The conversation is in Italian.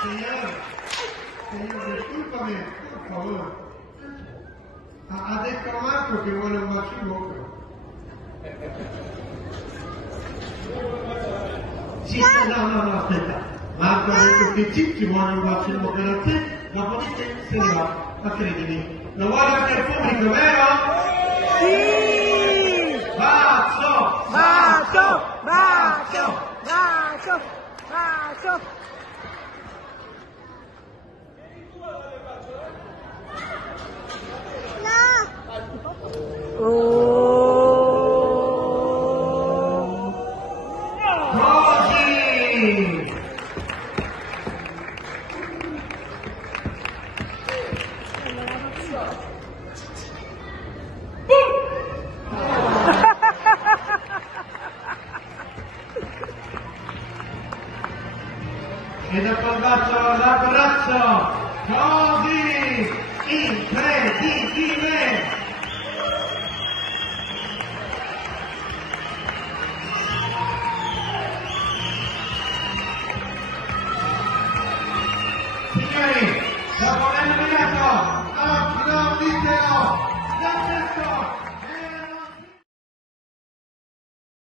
Signor, disculpami, per favore. Ha detto a Marco che vuole un bacio in bocca. Sì, no, aspetta. Marco ha detto che ci vuole un bacio in bocca da te, dopodiché se ne va. Ma credimi, lo vuole anche il pubblico, vero? Sì! Bacio! Bacio! Bacio! Bacio! Bacio! No! Così! E dopo il bacio l'abbraccio, così, incredibile! Signori, dopo l'aver nominato, oggi lo ditelo, l'ha detto!